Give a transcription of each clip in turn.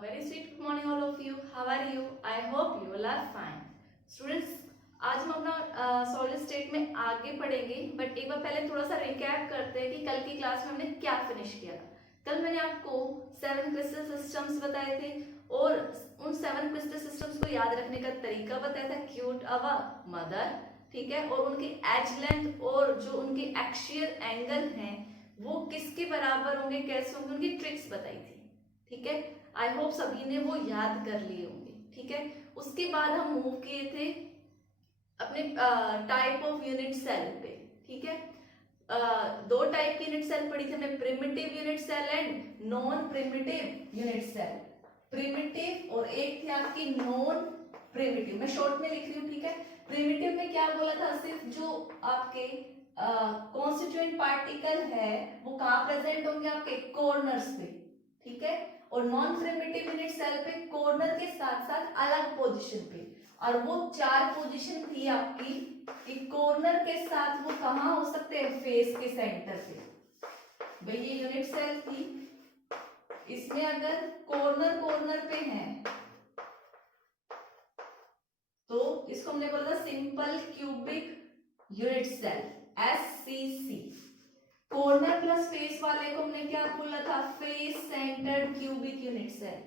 very sweet good morning all of you. How are you? I hope you all are fine. Students, आज हम अपना solid state में आगे पढ़ेंगे, but एक बार पहले थोड़ा सा रिकैप करते हैं कि कल की क्लास में हमने क्या फिनिश किया था। कल मैंने आपको 7 क्रिस्टल सिस्टम्स बताए थे और उन 7 क्रिस्टल सिस्टम्स को याद रखने का तरीका बताया था। क्यूट अवा मदर, ठीक है, और उनकी एज लेंथ और जो उनके एक्सियल एंगल हैं वो किसके बराबर होंगे, कैसे होंगे, उनकी ट्रिक्स बताई थी। ठीक है, आई होप सभी ने वो याद कर लिए होंगे। ठीक है, उसके बाद हम मूव किए थे अपने टाइप ऑफ यूनिट सेल पे। ठीक है, दो टाइप की यूनिट सेल पढ़ी थी हमने, primitive unit cell and non primitive unit cell. Primitive और एक थी आपकी नॉन प्रिमिटिव। मैं शॉर्ट में लिख रही हूँ। ठीक है, प्रिमिटिव में क्या बोला था, सिर्फ जो आपके कॉन्स्टिट्यूएंट पार्टिकल है वो कहाँ प्रेजेंट होंगे, आपके कॉर्नर्स पे। ठीक है, और नॉन प्रिमिटिव यूनिट सेल पे कॉर्नर के साथ साथ अलग पोजीशन पे, और वो 4 पोजीशन थी आपकी कि कॉर्नर के साथ वो कहाँ हो सकते हैं, फेस के सेंटर पे। भाई ये यूनिट सेल थी, इसमें अगर कॉर्नर कॉर्नर पे है तो इसको हमने बोला था simple cubic unit cell, SCC। Corner plus face वाले को हमने क्या बोला था, face centred cubic unit cell.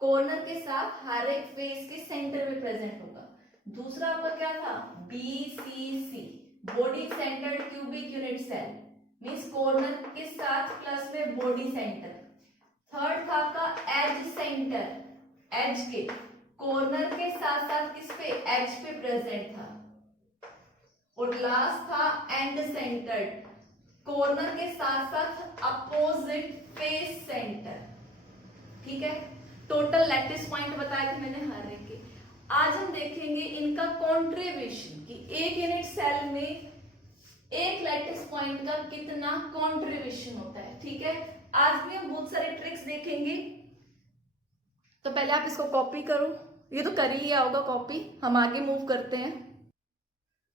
Corner के साथ हर एक फेस के सेंटर में प्रेजेंट होगा। दूसरा आपका क्या था, BCC, body centred cubic unit cell, means corner के साथ प्लस में बॉडी सेंटर। थर्ड था आपका एज सेंटर, एज के कॉर्नर के साथ साथ किस पे, एज पे प्रेजेंट था। और लास्ट था एंड सेंटर्ड, कॉर्नर के साथ साथ अपोजिट फेस सेंटर। ठीक है, टोटल लैटिस पॉइंट बताए थे मैंने हर एक के। आज हम देखेंगे इनका कंट्रीब्यूशन कि एक यूनिट सेल में एक लैटिस पॉइंट का कितना कंट्रीब्यूशन होता है। ठीक है, आज भी हम बहुत सारे ट्रिक्स देखेंगे। तो पहले आप इसको कॉपी करो, ये तो कर ही लिया होगा कॉपी। हम आगे मूव करते हैं।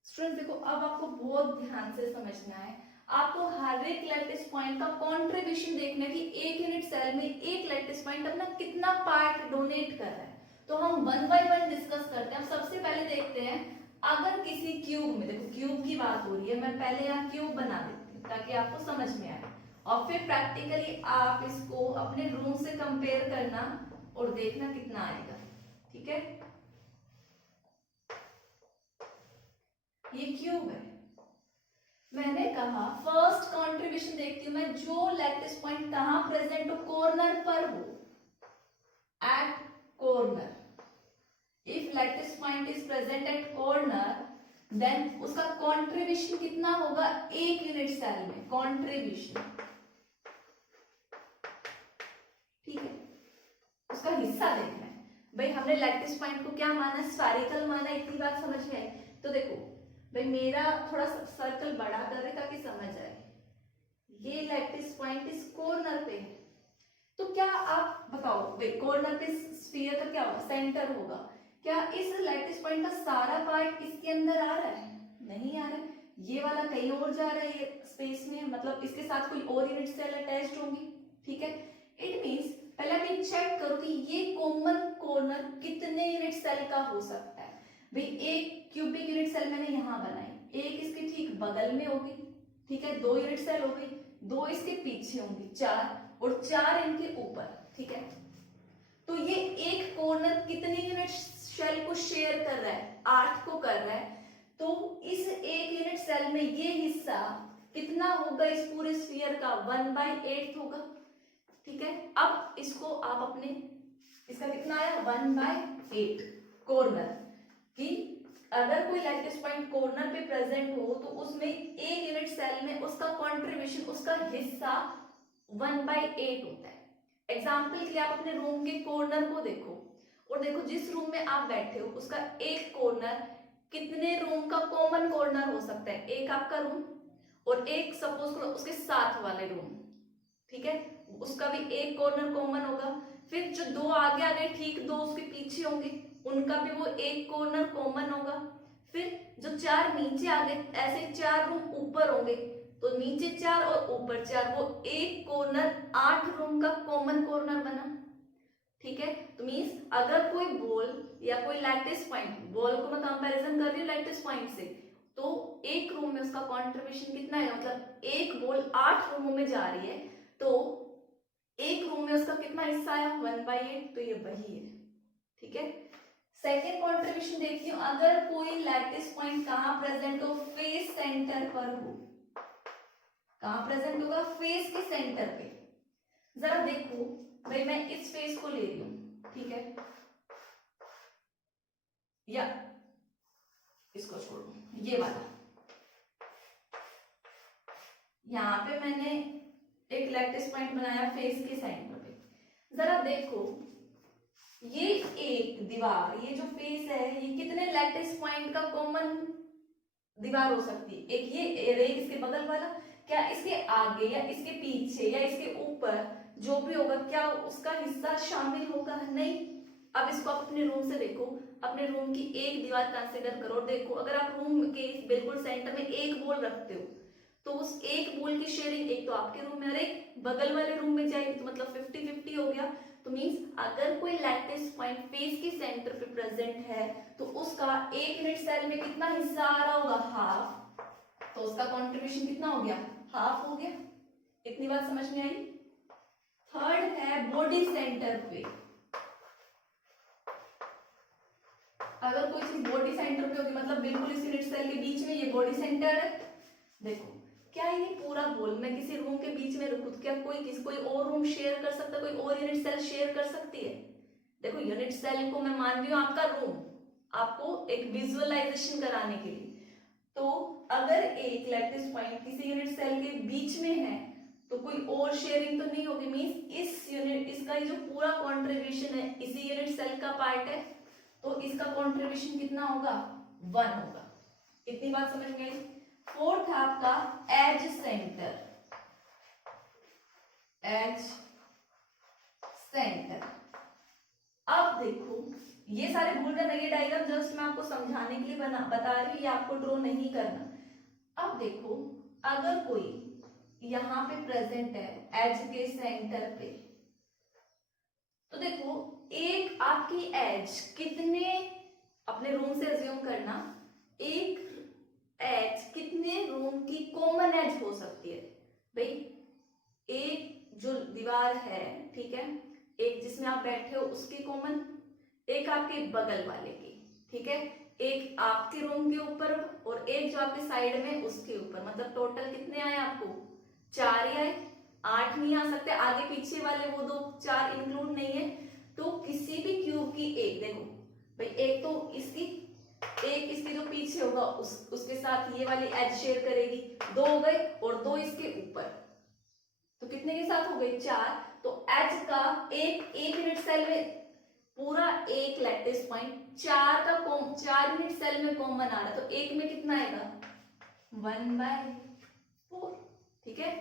स्टूडेंट्स देखो, अब आपको बहुत ध्यान से समझना है, आपको हर एक लैटिस पॉइंट का कंट्रीब्यूशन देखना है कि एक यूनिट सेल में एक लैटिस पॉइंट अपना कितना पार्ट डोनेट कर रहा है। तो हम वन बाय वन डिस्कस करते हैं। सबसे पहले देखते हैं, अगर किसी क्यूब में, देखो क्यूब की बात हो रही है, मैं पहले यहाँ क्यूब बना देती हूँ ताकि आपको समझ में आए, और फिर प्रैक्टिकली आप इसको अपने रूम से कंपेयर करना और देखना कितना आएगा। ठीक है, ये क्यूब है। मैंने कहा फर्स्ट कंट्रीब्यूशन देखती हूं मैं, जो लैटिस पॉइंट कहां प्रेजेंट हो, कॉर्नर पर हो, at corner. If lattice point is present at corner then उसका कंट्रीब्यूशन कितना होगा एक यूनिट सेल में, कंट्रीब्यूशन। ठीक है, उसका हिस्सा देखना है। भाई हमने लैटिस पॉइंट को क्या माना, स्फेरिकल माना, इतनी बात समझ में है। तो देखो भाई मेरा थोड़ा सा सर्कल बड़ा कर रहे ताकि समझ आए। ये लैटिस पॉइंट इस कॉर्नर पे है, तो क्या आप बताओ भाई कॉर्नर पे स्फीयर का क्या होगा, सेंटर होगा। क्या इस लैटिस पॉइंट का सारा पार्ट इसके अंदर आ रहा है, नहीं आ रहा है। ये वाला कहीं और जा रहा है ये स्पेस में, मतलब इसके साथ कोई और यूनिट सेल अटैच्ड होंगी। ठीक है, इट मींस पहले आप ये चेक करो कि ये कॉमन कॉर्नर कितने यूनिट सेल का हो सकता है। भाई एक क्यूबिक यूनिट सेल मैंने यहां बनाई, एक इसके ठीक बगल में होगी। ठीक है, 2 यूनिट सेल हो गई, 2 इसके पीछे होंगी, 4, और 4 इनके ऊपर। ठीक है, तो ये एक कॉर्नर कितने यूनिट सेल को शेयर कर रहा है, 8 को कर रहा है। तो इस एक यूनिट सेल में ये हिस्सा कितना होगा इस पूरे स्फीयर का, 1/8 होगा। ठीक है, अब इसको आप अपने, इसका कितना आया 1/8 कॉर्नर, कि अगर कोई लैटिस पॉइंट कॉर्नर पे प्रेजेंट हो तो उसमें एक यूनिट सेल में उसका कंट्रीब्यूशन, उसका हिस्सा 1/8 होता है। एग्जाम्पल के लिए आप अपने रूम के कॉर्नर को देखो, और देखो जिस रूम में आप बैठे हो उसका एक कॉर्नर कितने रूम का कॉमन कॉर्नर हो सकता है, एक आपका रूम और एक सपोज करो उसके साथ वाले रूम। ठीक है, उसका भी एक कॉर्नर कॉमन होगा। फिर जो 2 आगे आ गए, ठीक 2 उसके पीछे होंगे, उनका भी वो एक कॉर्नर कॉमन होगा। फिर जो 4 नीचे आ गए, ऐसे 4 रूम ऊपर होंगे, तो नीचे 4 और ऊपर 4, वो एक कॉर्नर 8 रूम का कॉमन कॉर्नर बना। ठीक है, मींस अगर कोई बॉल या कोई लैटिस पॉइंट, बॉल को मैं कंपैरिजन कर रही हूँ लैटिस पॉइंट से, तो एक रूम में उसका कंट्रीब्यूशन कितना है, मतलब एक बॉल 8 रूमों में जा रही है तो एक रूम में उसका कितना हिस्सा है 1/8, तो ये वही है। ठीक है, सेकेंड कंट्रीब्यूशन देखती हूँ, अगर कोई लैटिस पॉइंट कहाँ प्रेजेंट हो, फेस सेंटर पर हो, कहाँ प्रेजेंट होगा, फेस के सेंटर पे। जरा देखो भाई, मैं इस फेस को ले रही हूँ, ठीक है, या इसको छोड़ो, ये वाला, यहाँ पे मैंने एक लैटिस पॉइंट बनाया फेस के सेंटर पे। जरा देखो ये एक दीवार, ये जो फेस है, ये कितने लैटिस पॉइंट का कॉमन दीवार हो सकती है, एक ये एक इसके बगल वाला, क्या इसके आगे या इसके पीछे या इसके ऊपर जो भी होगा क्या उसका हिस्सा शामिल होगा, नहीं। अब इसको आप अपने रूम से देखो, अपने रूम की एक दीवार कंसीडर करो, देखो अगर आप रूम के बिल्कुल सेंटर में एक बॉल रखते हो तो उस एक बॉल की शेयरिंग एक तो आपके रूम में और एक बगल वाले रूम में जाएगी, तो मतलब 50-50 हो गया। तो मींस अगर कोई लैटिस पॉइंट फेस के सेंटर पे प्रेजेंट है तो उसका एक यूनिट सेल में कितना हिस्सा आ रहा होगा, हाफ, तो उसका कंट्रीब्यूशन कितना हो गया, हाफ हो गया। इतनी बात समझ में आई। थर्ड है बॉडी सेंटर पे, अगर कोई चीज बॉडी सेंटर पे होगी मतलब बिल्कुल इस यूनिट सेल के बीच में, ये बॉडी सेंटर है। देखो क्या ये पूरा बॉल मैं किसी रूम के बीच में रखूं तो क्या कोई और रूम शेयर कर सकता है, कोई और यूनिट सेल शेयर कर सकती है। देखो यूनिट सेल को मैं मान रही हूँ आपका रूम, आपको एक विजुअलाइजेशन कराने के लिए। तो अगर एक लैटिस पॉइंट किसी यूनिट सेल के बीच में है तो कोई और शेयरिंग तो नहीं होगी, मींस इस यूनिट, इसका ये जो पूरा कंट्रीब्यूशन है इसी यूनिट सेल का पार्ट है, तो इसका कंट्रीब्यूशन कितना होगा, 1 होगा। इतनी बात समझ में आई। फोर्थ है आपका एज सेंटर, एज सेंटर। अब देखो ये सारे भूल जाना, ये डायग्राम जस्ट मैं आपको समझाने के लिए बता रही हूँ, ये आपको ड्रॉ नहीं करना। अब देखो अगर कोई यहाँ पे प्रेजेंट है एज के सेंटर पे, तो देखो एक आपकी एज कितने, अपने रूम से अज्यूम करना, एक एज कितने रूम की कॉमन एज हो सकती है भाई। एक जो दीवार है, ठीक है, एक जिसमें आप बैठे हो उसकी कॉमन, एक आपके बगल वाले की, ठीक है, एक आपके रूम के ऊपर और एक जो आपके साइड में उसके ऊपर, मतलब टोटल कितने आए आपको, 4 ही आए, 8 नहीं आ सकते, आगे पीछे वाले वो 2 4 इंक्लूड नहीं है। तो किसी भी क्यूब की एक, देखो भाई एक तो इसकी, एक इसके जो पीछे होगा उसके साथ ये वाली एज शेयर करेगी, 2 हो गए, और 2 इसके ऊपर, तो कितने के साथ हो गए, 4। तो एज का एक यूनिट सेल में पूरा एक लैटिस पॉइंट 4 यूनिट सेल में कॉमन आ रहा है, तो एक में कितना आएगा 1/4। ठीक है,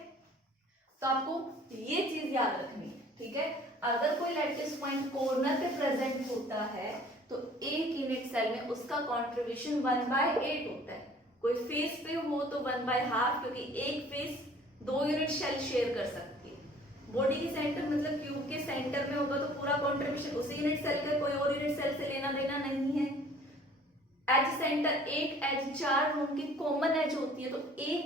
तो आपको ये चीज याद रखनी है। ठीक है, अगर कोई लैटिस पॉइंट कॉर्नर पे प्रेजेंट होता है तो एक यूनिट सेल में उसका कंट्रीब्यूशन 1/8 होता है। कोई फेस पे हो तो 1/2, क्योंकि एक फेस 2 यूनिट सेल शेयर कर सकती है। बॉडी के सेंटर मतलब क्यूब के सेंटर में होगा तो पूरा कंट्रीब्यूशन उसी यूनिट सेल का, कोई और यूनिट सेल से लेना देना नहीं है। एज सेंटर, एक एज 4 रूम की कॉमन एज होती है, तो एक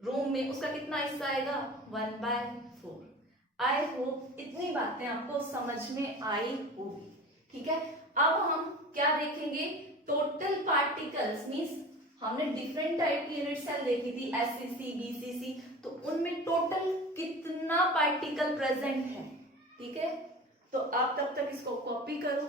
रूम में उसका कितना हिस्सा आएगा 1/4। आई होप इतनी बातें आपको समझ में आई होगी। ठीक है, अब हम क्या देखेंगे, टोटल पार्टिकल्स, मींस हमने डिफरेंट टाइप की यूनिट सेल देखी थी, एससीसी, बीसीसी, तो उनमें टोटल कितना पार्टिकल प्रेजेंट है। ठीक है, तो आप तब तक इसको कॉपी करो।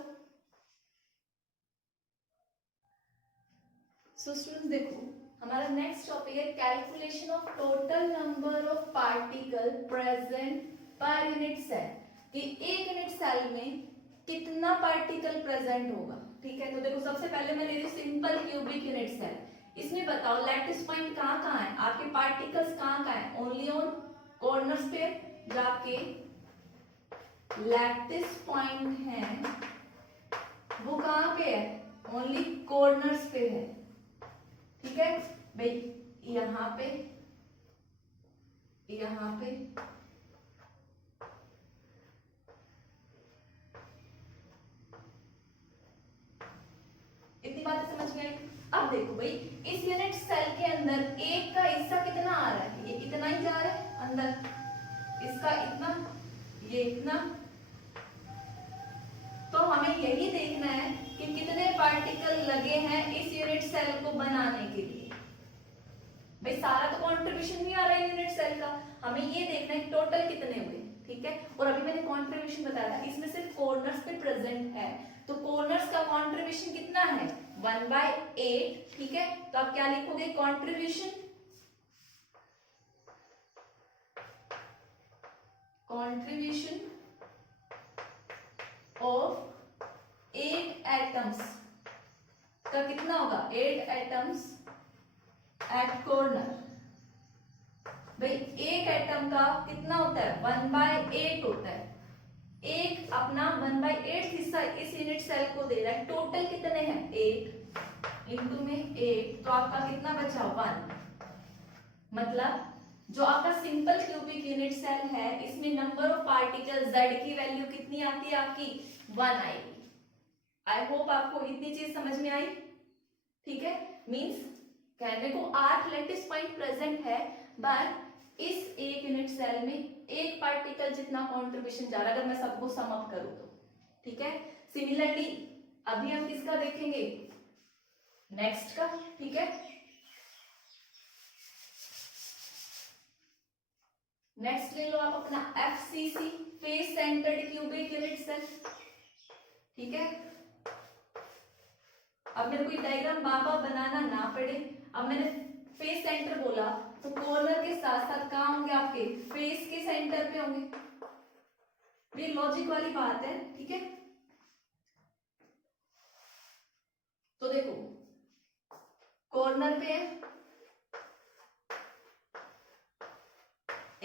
सो स्टूडेंट्स देखो, हमारा नेक्स्ट टॉपिक है calculation of total number of particle present per unit cell, कि एक यूनिट सेल में कितना पार्टिकल प्रेजेंट होगा। ठीक है, तो देखो सबसे पहले मैं ले रही हूँ सिंपल क्यूबिक यूनिट सेल। इसमें बताओ लैटिस पॉइंट कहाँ कहाँ है, आपके पार्टिकल्स कहाँ कहाँ है, ओनली ऑन कॉर्नर्स पे, जो आपके लैटिस पॉइंट है वो कहाँ पे है, ओनली कॉर्नर्स पे है। ठीक है भाई, यहाँ पे, यहाँ पे, आप देखो भाई इस यूनिट सेल के अंदर एक का हिस्सा कितना आ रहा है, ये इतना ही जा रहा है अंदर, इसका इतना, ये इतना। तो हमें यही देखना है कि कितने पार्टिकल लगे हैं इस यूनिट सेल को बनाने के लिए। भाई सारा तो कंट्रीब्यूशन नहीं आ रहा है यूनिट सेल का, हमें ये देखना है टोटल कितने हुए, ठीक है। और अभी मैंने कंट्रीब्यूशन बताया था, इसमें सिर्फ कॉर्नर्स पे प्रेजेंट है, तो कॉर्नर्स का कंट्रीब्यूशन कितना है 1/8, ठीक है। तो आप क्या लिखोगे, कंट्रीब्यूशन ऑफ 8 एटम्स का कितना होगा, 8 एटम्स एट कॉर्नर। भाई एक एटम का कितना होता है 1/8 होता है, एक अपना 1/8 हिस्सा इस यूनिट सेल को दे रहा है। टोटल कितने हैं 8 इंटू में 8, तो आपका कितना बचा 1। मतलब जो आपका सिंपल क्यूबिक यूनिट सेल है इसमें नंबर ऑफ पार्टिकल z की वैल्यू कितनी आती है आपकी 1 आएगी। आई होप आपको इतनी चीज समझ में आई, ठीक है। मींस कहने को 8 लैटिस पॉइंट प्रेजेंट है, बट इस एक यूनिट सेल में एक पार्टिकल जितना कंट्रीब्यूशन जा रहा है, अगर मैं सबको सम अप करूं तो, ठीक है। सिमिलरली अभी हम किसका देखेंगे, नेक्स्ट का, ठीक है। नेक्स्ट ले लो आप अपना FCC, face centred cubic unit cell, ठीक है। अब मेरे को ये डायग्राम बार बार बनाना ना पड़े, अब मैंने फेस सेंटर बोला तो कॉर्नर के साथ साथ कहाँ होंगे आपके, फेस के सेंटर पे होंगे। ये लॉजिक वाली बात है, ठीक है। तो देखो कॉर्नर पे है,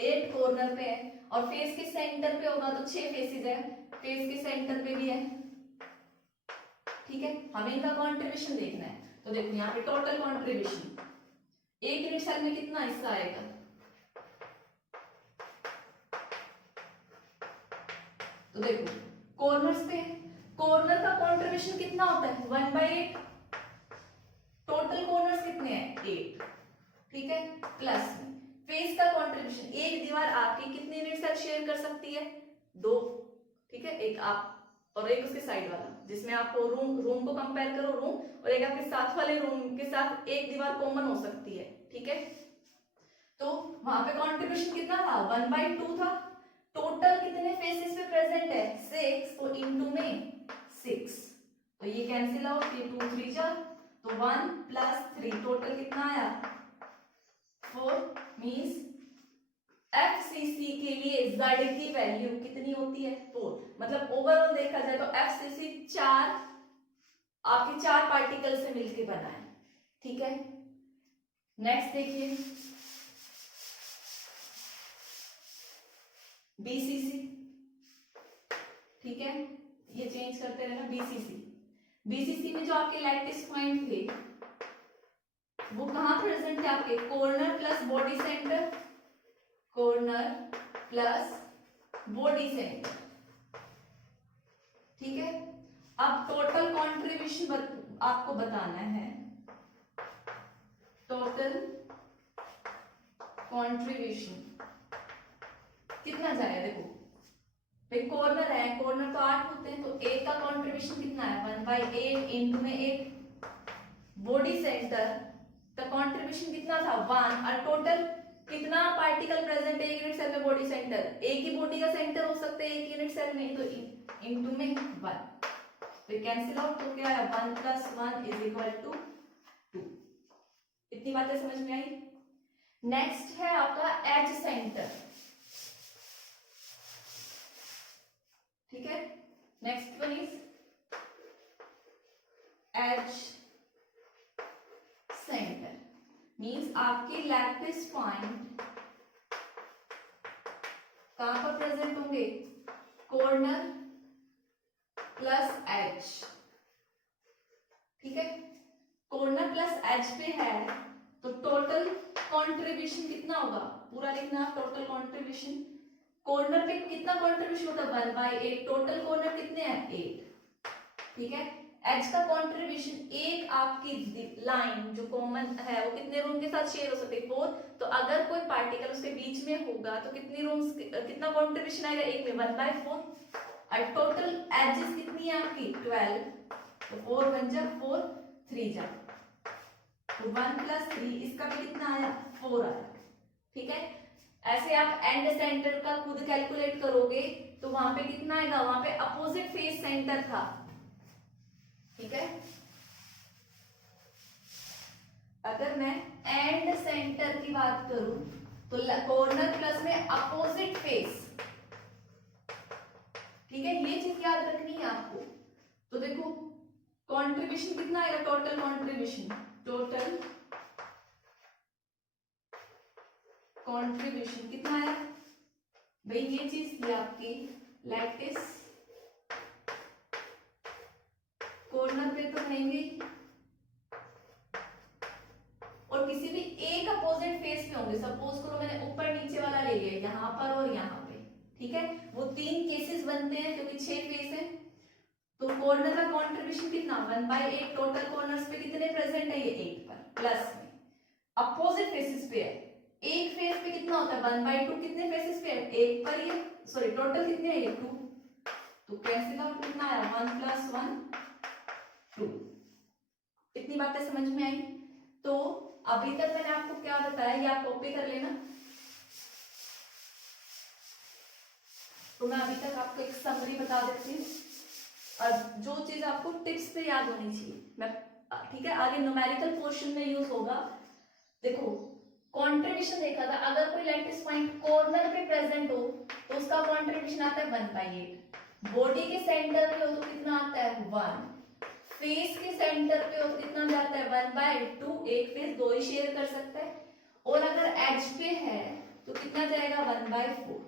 8 कॉर्नर पे है, और फेस के सेंटर पे होगा तो 6 फेसेस है, फेस के सेंटर पे भी है, ठीक है। हमें इनका कंट्रीब्यूशन देखना है। तो देखो यहाँ पे टोटल कंट्रीब्यूशन एक यूनिट सेल में कितना हिस्सा आएगा, तो देखो कॉर्नर्स पे, कॉर्नर का कंट्रीब्यूशन कितना होता है 1/8, टोटल कॉर्नर्स कितने हैं 8, ठीक है। प्लस फेस का कंट्रीब्यूशन, एक दीवार आपकी कितने यूनिट सेल शेयर कर सकती है 2, ठीक है। एक आप और एक उसके साइड वाला, जिसमें आपको रूम को कंपेयर करो, रूम और एक आपके साथ वाले रूम के साथ एक दीवार कॉमन हो सकती है, ठीक है। तो वहां पे कंट्रीब्यूशन कितना था 1/2 था। टोटल कितने फेसेस पे प्रेजेंट है 6, तो इनटू में 6, तो ये कैंसिल आउट, ये 2 3 जा, तो 1 + 3 टोटल कितना आया 4। मींस FCC के लिए Z की वैल्यू कितनी होती है 4। मतलब ओवरऑल देखा जाए तो FCC 4 आपके 4 पार्टिकल से मिलकर बना है, ठीक है। नेक्स्ट देखिए BCC, ठीक है। ये चेंज करते रहना BCC में जो आपके लैटिस पॉइंट थे वो कहां प्रेजेंट थे आपके, corner plus body centre, corner plus body centre, ठीक है। अब टोटल कंट्रीब्यूशन आपको बताना है, टोटल कंट्रीब्यूशन कितना जाएगा। देखो भाई कॉर्नर है, कॉर्नर तो 8 होते हैं, तो एक का कंट्रीब्यूशन कितना है 1/8 इंटू में 1, बॉडी सेंटर का कंट्रीब्यूशन कितना था 1, और टोटल कितना पार्टिकल प्रेजेंट है एक यूनिट सेल में, बॉडी सेंटर, एक ही बॉडी का सेंटर हो सकता है एक यूनिट सेल में, तो इनटू में 1, तो कैंसिल आउट, तो क्या है 1 + 1 = 2। इतनी बातें समझ में आई। नेक्स्ट है आपका एज सेंटर, ठीक है। Next one is edge centre, means आपके लैटिस पॉइंट कहां पर प्रेजेंट होंगे, कॉर्नर प्लस एज, ठीक है। कॉर्नर प्लस एज पे है तो टोटल कंट्रीब्यूशन कितना होगा, पूरा लिखना टोटल कंट्रीब्यूशन। कॉर्नर पे कितना कंट्रीब्यूशन होता है 1/8, टोटल कॉर्नर कितने हैं 8, ठीक है। एच का कंट्रीब्यूशन एक आपकी लाइन जो कॉमन है वो कितने रूम के साथ शेयर हो सकती है 4। तो अगर कोई पार्टिकल उसके बीच में होगा तो कितनी रूम्स कितना कंट्रीब्यूशन आएगा एक में 1/4। और टोटल एजेस कितनी है आपकी 12। तो 4 1 जा 4 3 जा तो 1 + 3 इसका भी कितना आया 4 आया। ठीक है, ऐसे आप एंड सेंटर का खुद कैलकुलेट करोगे तो वहां पे कितना आएगा, वहां पे अपोजिट फेस सेंटर था। ठीक है, अगर मैं एंड सेंटर की बात करूं तो कॉर्नर प्लस में अपोजिट फेस। ठीक है, ये चीज याद रखनी है आपको। तो देखो कंट्रीब्यूशन कितना आएगा, टोटल कंट्रीब्यूशन कितना है भाई, ये चीज थी आपकी लैटिस कॉर्नर पे तो रहेंगे और किसी भी एक अपोजिट फेस पे होंगे। सपोज करो मैंने ऊपर नीचे वाला ले लिया, यहाँ पर और यहाँ पे। ठीक है, वो 3 केसेस बनते हैं क्योंकि 6 फेस है। तो कॉर्नर का कंट्रीब्यूशन कितना 1/8। टोटल कॉर्नर्स पे कितने प्रेजेंट है, ये 8 पर प्लस में अपोजिट फेसेस पे है। एक फेस पे कितना होता है 1/2। कितने फेसेस पे है, एक पर ये सॉरी टोटल कितने है ये 2। तो कैंसिल आउट कितना आया 1 + 1 2। इतनी बातें समझ में आई। तो अभी तक मैंने आपको क्या बताया ये आप कॉपी कर लेना। तो मैं अभी तक आपको एक समरी बता देती हूँ और जो चीज आपको टिप्स पे याद होनी चाहिए मैं, ठीक है, आगे न्यूमेरिकल पोर्शन में यूज होगा। देखो कंट्रीब्यूशन देखा था, अगर कोई लैटिस पॉइंट कॉर्नर पे प्रेजेंट हो तो उसका कंट्रीब्यूशन आता है 1/8। बॉडी के सेंटर पे हो तो कितना आता है 1। फेस के सेंटर पे हो तो कितना जाता है 1/2। एक फेस 2 ही शेयर कर सकता है। और अगर एज पे है तो कितना जाएगा 1/4।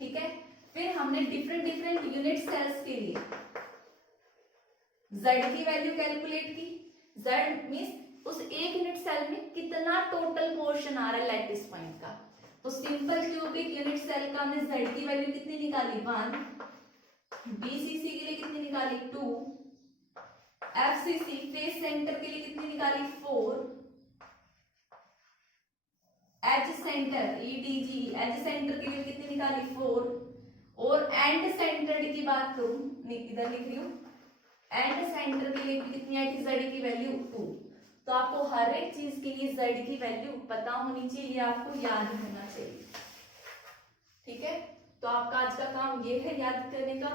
ठीक है, फिर हमने डिफरेंट यूनिट सेल्स के लिए z की वैल्यू कैलकुलेट की। z मींस उस एक यूनिट सेल में कितना टोटल पोर्शन आ रहा है लैटिस पॉइंट का। तो सिंपल क्यूबिक यूनिट सेल का हमने z की वैल्यू कितनी निकाली 1। बीसीसी के लिए कितनी निकाली 2। एफसीसी फेस सेंटर के लिए कितनी निकाली 4। Edge centre EDG edge centre के लिए कितनी निकाली 4। और एंड सेंटर की बात करूं इधर लिख रही हूं, एंड सेंटर के लिए भी कितनी आई थी z की वैल्यू 2। तो आपको हर एक चीज के लिए z की वैल्यू पता होनी चाहिए, ये आपको याद होना चाहिए। ठीक है, तो आपका आज का काम ये है याद करने का।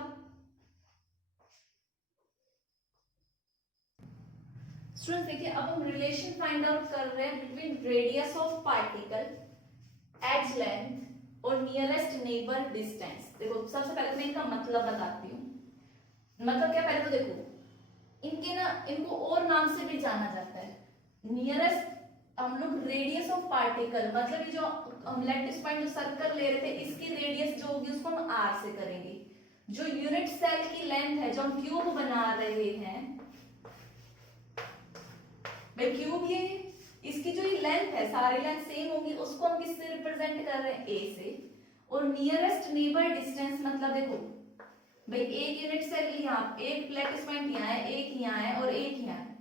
स्टूडेंट्स देखिए अब हम रिलेशन फाइंड आउट कर रहे हैं between radius of particle, edge length और नियरेस्ट नेबर डिस्टेंस। देखो सबसे पहले मैं इनका मतलब बताती हूँ। मतलब क्या, पहले तो देखो इनके ना इनको और नाम से भी जाना जाता है। नियरेस्ट हम लोग रेडियस ऑफ पार्टिकल मतलब जो हम लैटिस पॉइंट जो सर्कल ले रहे थे इसकी रेडियस जो होगी उसको हम r से करेंगे। जो यूनिट सेल की लेंथ है जो हम क्यूब बना रहे हैं भाई, क्यूब ये इसकी जो ये लेंथ है सारी लेंथ सेम होगी, उसको हम किससे रिप्रेजेंट कर रहे हैं a से। और नियरेस्ट नेबर डिस्टेंस मतलब देखो भाई एक यूनिट सेल यहाँ, एक लैटिस पॉइंट यहाँ है, एक यहाँ है और एक यहाँ है।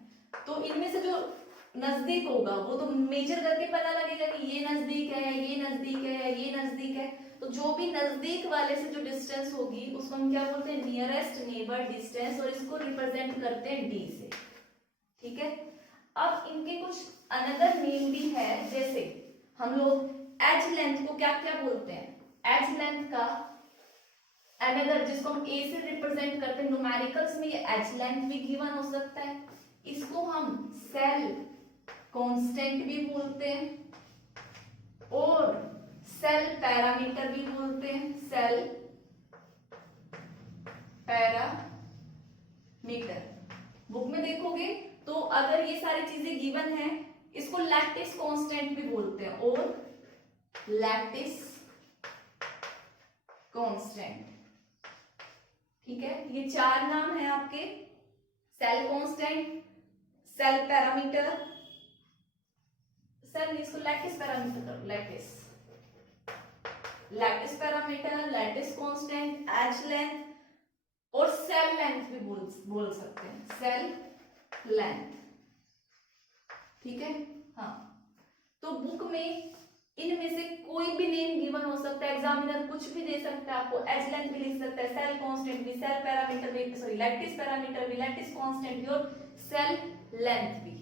तो इनमें से जो नजदीक होगा वो तो मेजर करके पता लगेगा कि ये नजदीक है, ये नजदीक है, ये नजदीक है। तो जो भी नजदीक वाले से जो डिस्टेंस होगी उसको हम क्या बोलते हैं नियरेस्ट नेबर डिस्टेंस, और इसको रिप्रेजेंट करते हैं d से। ठीक है, अब इनके कुछ अनदर नेम भी है, जैसे हम लोग एज लेंथ को क्या क्या बोलते हैं। एज लेंथ का अनदर जिसको हम a से रिप्रेजेंट करते हैं न्यूमेरिकल्स में, ये एज लेंथ भी गिवन हो सकता है। इसको हम सेल कांस्टेंट भी बोलते हैं और सेल पैरामीटर भी बोलते हैं। सेल पैरामीटर बुक में देखोगे तो अगर ये सारी चीजें गिवन है इसको लैटिस कांस्टेंट भी बोलते हैं और लैटिस कांस्टेंट। ठीक है, ये 4 नाम है आपके, cell constant, cell parameter, cell इसको लैटिस पैरामीटर करो, lattice parameter, lattice constant, edge length और सेल लेंथ भी बोल सकते हैं, सेल लेंथ, ठीक है। हाँ, तो बुक में इनमें से कोई भी नेम गिवन हो सकता है, एग्जामिनर कुछ भी दे सकता है आपको, एज लेंथ भी लिख सकता है, सेल कांस्टेंट भी, सेल पैरामीटर भी, सॉरी लैटिस पैरामीटर भी, लैटिस कांस्टेंट भी और सेल लेंथ भी।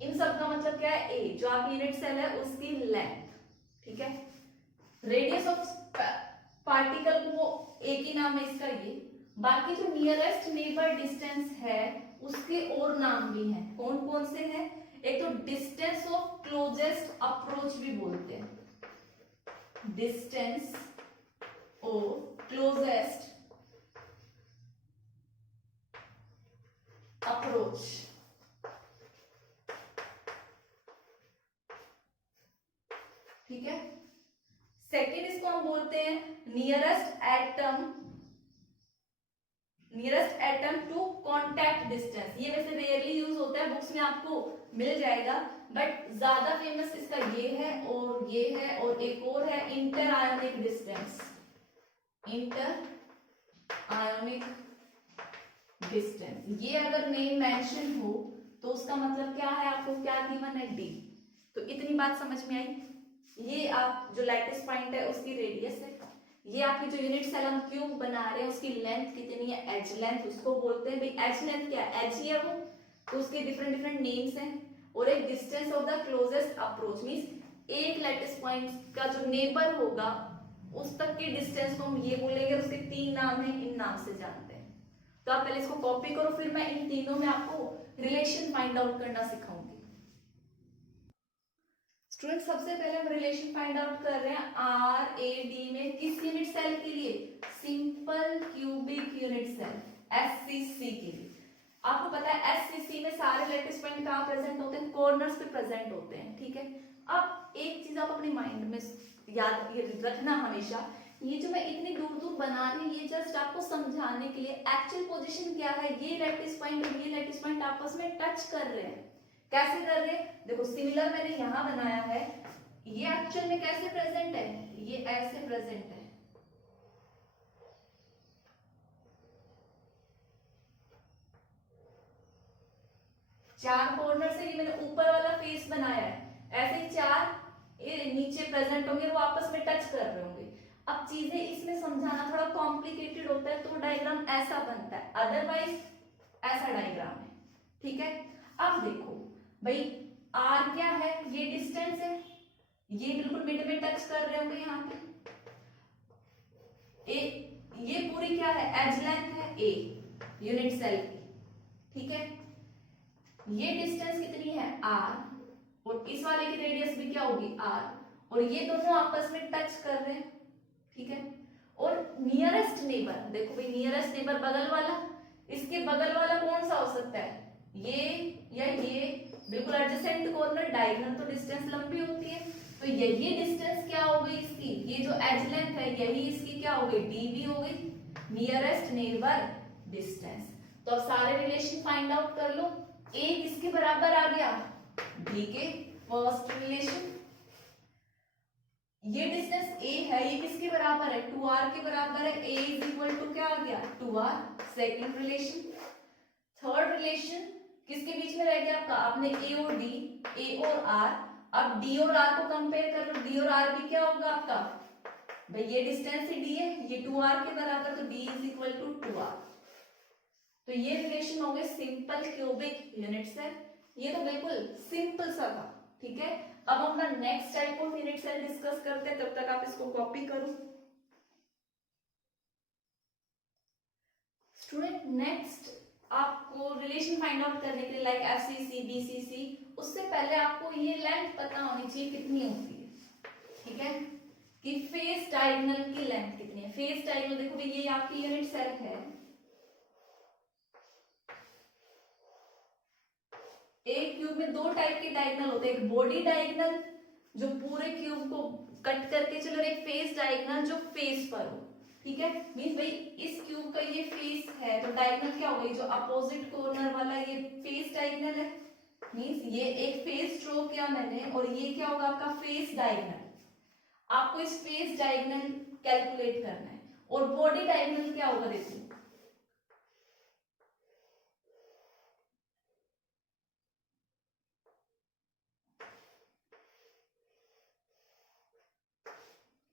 इन सब का मतलब क्या है, ए जो आपकी यूनिट सेल है उसकी लेंथ, ठीक है। रेडियस ऑफ पार्टिकल को एक ही नाम है इसका ये, बाकी जो नियरेस्ट नेबर डिस्टेंस है उसके और नाम भी हैं। कौन कौन से हैं, एक तो डिस्टेंस ऑफ क्लोजेस्ट अप्रोच भी बोलते हैं, डिस्टेंस ऑफ क्लोजेस्ट अप्रोच, ठीक है। सेकेंड इसको हम बोलते हैं nearest atom to contact distance. ये वैसे रेयरली यूज होता है, बुक्स में आपको मिल जाएगा, बट ज्यादा फेमस इसका ये है और एक और है inter ionic distance, inter ionic distance. ये अगर नेम मेंशन हो तो उसका मतलब क्या है, आपको क्या गिवन है, डी। तो इतनी बात समझ में आई। ये आप जो लैटिस पॉइंट है उसकी रेडियस है, ये आपकी जो यूनिट सेल हम क्यूब बना रहे हैं उसकी लेंथ कितनी है, एज लेंथ उसको बोलते हैं। भाई एज लेंथ क्या है, एज ही है वो, तो उसके डिफरेंट डिफरेंट नेम्स हैं। और एक distance of the closest approach means एक लैटिस पॉइंट का जो नेबर होगा उस तक के डिस्टेंस को हम ये बोलेंगे, उसके तीन नाम है, इन नाम से जानते हैं। तो आप पहले इसको कॉपी करो, फिर मैं इन तीनों में आपको रिलेशन फाइंड आउट करना सिखाऊंगी। स्टूडेंट सबसे पहले हम रिलेशन फाइंड आउट कर रहे हैं आर ए डी में, किस यूनिट सेल के लिए, simple cubic unit cell SCC के लिए। आपको पता है एससीसी में सारे लैटिस पॉइंट कहाँ प्रेजेंट होते हैं, कॉर्नर्स पे प्रेजेंट होते हैं, ठीक है। अब एक चीज आप अपने माइंड में याद रखना हमेशा, ये जो मैं इतनी दूर दूर बना रही हूँ ये जस्ट आपको समझाने के लिए, एक्चुअल पोजीशन क्या है, ये लैटिस पॉइंट और ये लैटिस पॉइंट आपस में टच कर रहे हैं। कैसे कर रहे हैं, देखो सिमिलर मैंने यहां बनाया है, ये एक्चुअल में कैसे प्रेजेंट है, ये ऐसे प्रेजेंट है, चार कॉर्नर से ये मैंने ऊपर वाला फेस बनाया है, ऐसे चार ये नीचे प्रेजेंट होंगे, वो आपस में टच कर रहे होंगे। अब चीजें इसमें समझाना थोड़ा कॉम्प्लिकेटेड होता है, तो डायग्राम ऐसा बनता है, अदरवाइज ऐसा डायग्राम है, ठीक है। अब देखो भाई आर क्या है, ये डिस्टेंस है, ये बिल्कुल मिड में टच कर रहे होंगे यहाँ पे, ए ये पूरी क्या है, एज लेंथ है ए यूनिट सेल की, ठीक है। ये डिस्टेंस कितनी है आर, और इस वाले की रेडियस भी क्या होगी आर, और ये दोनों आपस में टच कर रहे हैं, ठीक है। और नियरेस्ट नेबर, देखो भाई नियरेस्ट नेबर बगल वाला, इसके बगल वाला कौन सा हो सकता है, ये या ये, बिल्कुल एडजेसेंट कॉर्नर, डायगोनल तो डिस्टेंस लंबी होती है, तो यही डिस्टेंस क्या हो गई इसकी, ये जो एज लेंथ है यही इसकी क्या हो गई, डीवी हो गई, नियरेस्ट नेबर डिस्टेंस। तो अब सारे रिलेशन फाइंड आउट कर लो, ए किसके बराबर आ गया, डी के, फर्स्ट रिलेशन। ये डिस्टेंस ए है, ये किसके बराबर है, 2r के बराबर है, a इज इक्वल टू क्या आ गया 2r, second relation. Third relation किसके बीच में रह गया आपका, आपने ए और डी, ए और आर, अब डी और आर को कंपेयर कर लो, डी और आर भी क्या होगा आपका, भाई ये डिस्टेंस ही डी है, ये 2r के बराबर, तो d is equal to 2r। तो ये रिलेशन हो गए सिंपल क्यूबिक यूनिट सेल, ये तो बिल्कुल सिंपल सा था, ठीक है। अब हम अपना next type of unit cell discuss करते हैं, तब तक आप इसको कॉपी करो। स्टूडेंट नेक्स्ट आपको रिलेशन फाइंड आउट करने के लिए लाइक एफसीसी बीसीसी, उससे पहले आपको ये लेंथ पता होनी चाहिए कितनी होती है, ठीक है, कि फेस डायगोनल की लेंथ कितनी है। फेस डायगोनल देखो भाई ये आपकी यूनिट सेल है, एक क्यूब में दो टाइप के डायगोनल होते हैं, एक बॉडी डायगोनल जो पूरे क्यूब को कट करके चलो, एक फेस डायगोनल जो फेस पर हो, ठीक है। मींस भाई इस क्यूब का ये फेस है तो डायगोनल क्या होगा, जो अपोजिट कॉर्नर वाला ये फेस डायगोनल है, मींस ये एक फेस ड्रॉ किया मैंने और ये क्या होगा आपका फेस डायगोनल। आपको इस फेस डायगोनल कैलकुलेट करना है, और बॉडी डायगोनल क्या होगा देखो,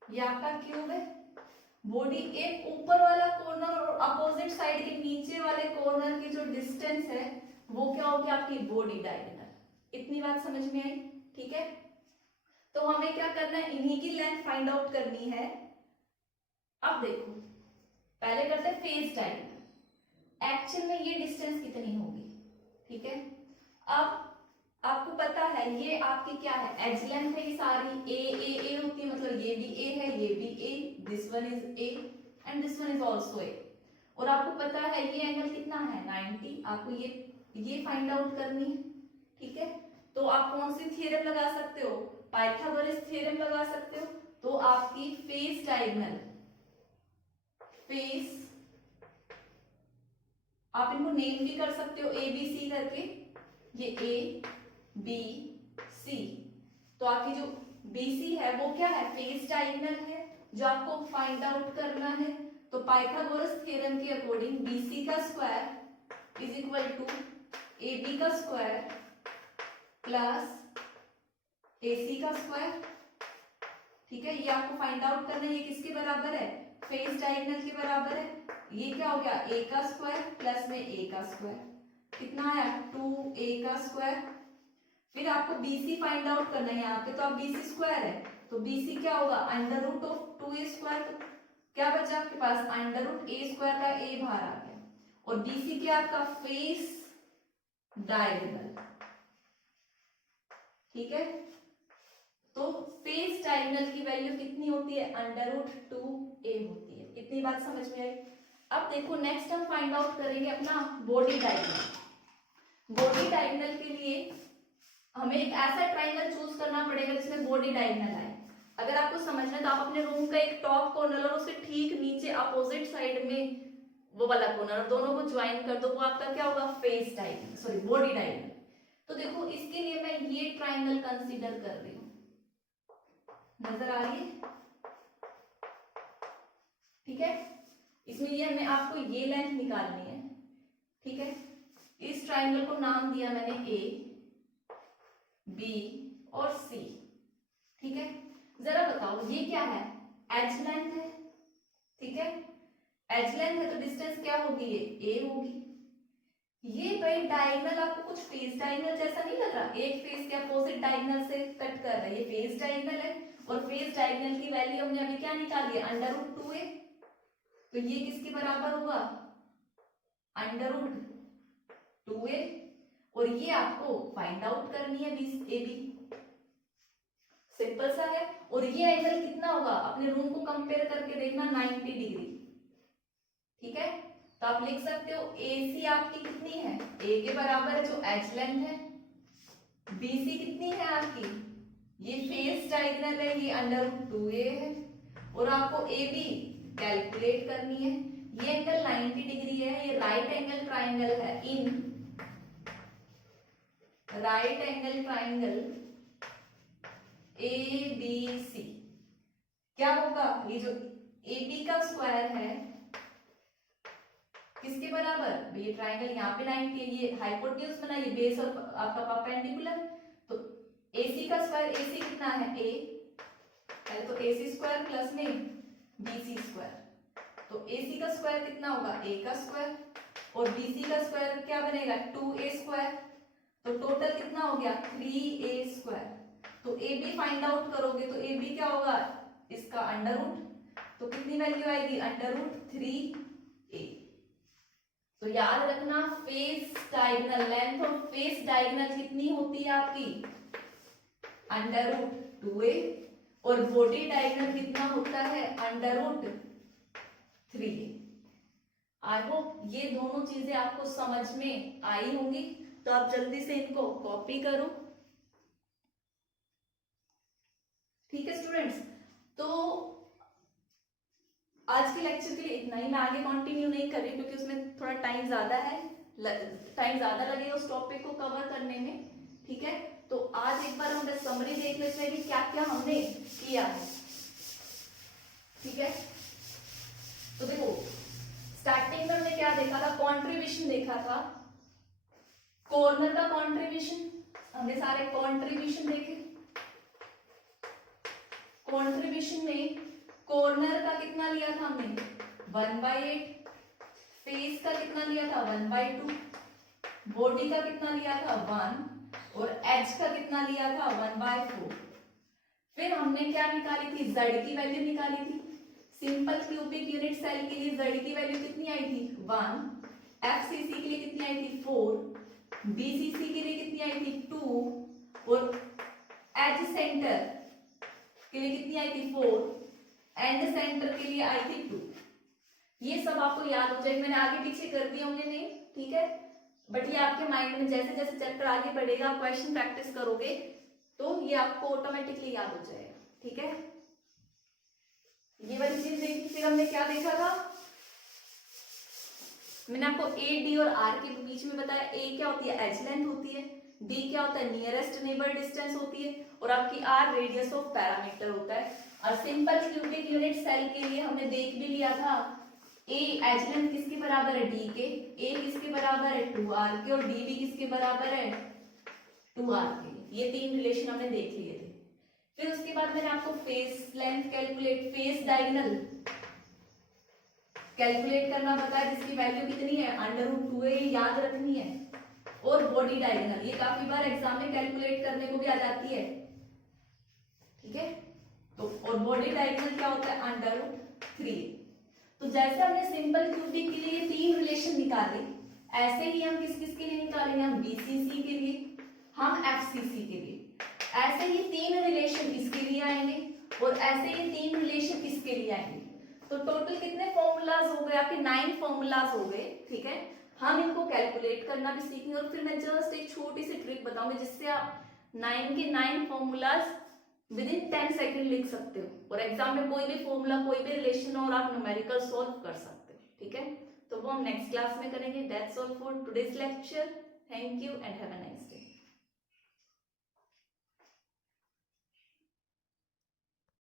ये आपका क्यूब है, बॉडी एक ऊपर वाला कॉर्नर और अपोजिट साइड के नीचे वाले कॉर्नर की जो डिस्टेंस है वो क्या होगी आपकी बॉडी डायगोनल। इतनी बात समझ में आई? ठीक है, तो हमें क्या करना है, इन्हीं की लेंथ फाइंड आउट करनी है। अब देखो पहले करते हैं फेस डायगोनल, एक्चुअल में ये डिस्टेंस कितनी होगी। ठीक है, अब आपको पता है ये आपकी क्या है, एज लेंथ है ये सारी, ए होती है, मतलब ये भी ए है, ये भी A, this one is A and this one is also A. और आपको पता है ये एंगल कितना है 90, आपको ये फाइंड आउट करनी है। ठीक है, तो आप कौन सी थ्योरम लगा सकते हो, पाइथागोरस थ्योरम लगा सकते हो। तो आपकी फेस डायगोनल, फेस आप इनको नेम भी कर सकते हो ए बी सी करके, ये ए बी सी, तो आपकी जो बी सी है वो क्या है, फेस डायगोनल है जो आपको फाइंड आउट करना है। तो पाइथागोरस थ्योरम के अकॉर्डिंग बी सी का square is equal to A B का स्क्वायर प्लस ए सी का स्क्वायर। ठीक है, ये आपको फाइंड आउट करना है, ये किसके बराबर है, फेस डायगोनल के बराबर है। ये क्या हो गया, ए का स्क्वायर प्लस में ए का स्क्वायर, कितना आया 2a का स्क्वायर। फिर आपको BC फाइंड आउट करना है, यहाँ पे तो आप BC स्क्वायर है, तो BC क्या होगा under root of 2a square. तो क्या बचा आपके पास, अंडर रूट a स्क्वायर का a बाहर आ गया, और BC क्या आपका फेस डायगोनल। ठीक है, तो फेस डायगोनल की वैल्यू कितनी होती है, अंडर रूट 2a होती है। इतनी बात समझ में आई? अब देखो नेक्स्ट हम फाइंड आउट करेंगे अपना बॉडी डायगोनल। बॉडी डायगोनल के लिए हमें एक ऐसा ट्राइंगल चूज करना पड़ेगा जिसमें बॉडी डायगोनल आए। अगर आपको समझना है तो आप अपने रूम का एक टॉप कॉर्नर और उसके ठीक नीचे अपोजिट साइड में वो वाला कॉर्नर, दोनों को ज्वाइन कर दो, वो आपका क्या होगा, face diagonal, sorry body diagonal. तो देखो इसके लिए मैं ये ट्राइंगल कंसीडर कर रही हूँ, नजर आ रही है? ठीक है, इसमें ये मैं आपको ये लेंथ निकालनी है। ठीक है, इस ट्राइंगल को नाम दिया मैंने ए बी और सी। ठीक है, जरा बताओ ये क्या है, एज लेंथ है। ठीक है, एज लेंथ है तो डिस्टेंस क्या होगी, ये ए होगी। ये भाई डायगोनल आपको कुछ फेस डायगोनल जैसा नहीं लग रहा, एक फेस के अपोजिट डायगोनल से कट कर रहा है, ये फेस डायगोनल है, और फेस डायगोनल की वैल्यू हमने अभी क्या निकाली है, अंडर रूट 2a। तो ये किसके बराबर होगा, अंडर रूट 2a, और ये आपको फाइंड आउट करनी है ए बी, सिंपल सा है। और ये एंगल कितना होगा, अपने रूम को कंपेयर करके देखना 90 डिग्री। ठीक है, तो आप लिख सकते हो AC आपकी कितनी है, A के बराबर है जो एच लेंथ है, BC कितनी है आपकी, ये फेस डायगोनल है, ये अंडर रूट 2a है, और आपको AB कैलकुलेट करनी है। ये एंगल 90 डिग्री है, ये राइट एंगल ट्राइंगल है, in right angle triangle ABC क्या होगा, ये जो AB का स्क्वायर है किसके बराबर, ये ट्राइंगल यहाँ पे 90 है, ये हाइपोटेन्यूज बना, ये बेस और आपका परपेंडिकुलर, तो AC का स्क्वायर, AC कितना है A, पहले तो AC स्क्वायर प्लस में BC स्क्वायर, तो AC का स्क्वायर कितना होगा A का स्क्वायर, और BC का स्क्वायर क्या बनेगा 2A स्क्वायर, तो टोटल कितना हो गया 3A स्क्वायर। तो AB फाइंड आउट करोगे तो AB क्या होगा, इसका अंडर रूट, तो कितनी वैल्यू आएगी, अंडर रूट 3A। तो याद रखना face diagonal, length of face diagonal कितनी होती है आपकी, अंडर रूट 2a, और बॉडी डायगोनल कितना होता है, under root 3a। I hope ये दोनों चीजें आपको समझ में आई होंगी, तो आप जल्दी से इनको कॉपी करो। ठीक है स्टूडेंट्स, तो आज के लेक्चर के लिए इतना ही, मैं आगे कंटिन्यू नहीं कर रही क्योंकि उसमें थोड़ा टाइम ज्यादा है, टाइम ज्यादा लगेगा उस टॉपिक को कवर करने में। ठीक है, तो आज एक बार हम समरी देख लेते हैं कि क्या क्या हमने किया है। ठीक है, तो देखो स्टार्टिंग में हमने क्या देखा था, कॉन्ट्रीब्यूशन देखा था, कॉर्नर का कॉन्ट्रीब्यूशन, हमने सारे कॉन्ट्रीब्यूशन देखे। कॉन्ट्रीब्यूशन में कॉर्नर का कितना लिया था हमने 1/8, फेस का कितना लिया था 1/2, बॉडी का कितना लिया था 1 और एज का कितना लिया था 1/4। फिर हमने क्या निकाली थी, जेड की वैल्यू निकाली थी। सिंपल क्यूबिक यूनिट सेल के लिए जेड की वैल्यू कितनी आई थी 1, एफसीसी के लिए कितनी आई थी 4, बीसीसी के लिए कितनी आई थी 2 और एज सेंटर के लिए कितनी आई थी 4, एंड सेंटर के लिए आई थी 2। ये सब आपको याद हो जाएगा, मैंने आगे पीछे कर दिए होंगे नहीं, ठीक है, बट ये आपके माइंड में जैसे जैसे चैप्टर आगे बढ़ेगा, आप क्वेश्चन प्रैक्टिस करोगे तो ये आपको ऑटोमेटिकली याद हो जाएगा, ठीक है। ये वाली चीज देखी। फिर हमने क्या देखा था, मैंने आपको ए डी और आर के बीच में बताया, ए क्या होती है एज लेंथ होती है, डी क्या होता है नियरेस्ट नेबर डिस्टेंस होती है, और आपकी आर रेडियस ऑफ पैरामीटर होता है। और सिंपल क्यूबिक यूनिट सेल के लिए हमने देख भी लिया था, ए एज लेंथ किसके बराबर है डी के, ए किसके बराबर है 2r के, और डी भी किसके बराबर है 2r के। ये तीन रिलेशन हमने देख लिए थे। फिर उसके बाद मैंने आपको face length calculate, face diagonal calculate करना बताया, जिसकी वैल्यू कितनी है √2 है, ये याद रखनी है। और बॉडी डायगोनल, ये काफी बार एग्जाम में कैलकुलेट करने को भी आ जाती है, ठीक है। तो और बॉडी डायगोनल क्या होता है √3। तो जैसे हमने सिंपल क्यूबिक के लिए तीन रिलेशन निकाले, ऐसे ही हम किस किस के लिए निकालेंगे, हम बीसीसी के लिए, हम एफसीसी के लिए। ऐसे ही तीन रिलेशन इसके लिए आएंगे और ऐसे ही तीन रिलेशन इसके लिए आएंगे। तो टोटल कितने फॉर्मूलाज हो गए आपके 9 फॉर्मूलाज हो गए, ठीक है। हम इनको कैलकुलेट करना भी सीखेंगे और फिर मैं जस्ट एक छोटी सी ट्रिक बताऊंगी जिससे आप 9 के 9 फॉर्मूलाज विद इन 10 सेकेंड लिख सकते हो, और एग्जाम में कोई भी फॉर्मूला कोई भी रिलेशन और आप न्यूमेरिकल सॉल्व कर सकते हो, ठीक है। तो वो हम नेक्स्ट क्लास में करेंगे। That's all for today's lecture. Thank you and have a nice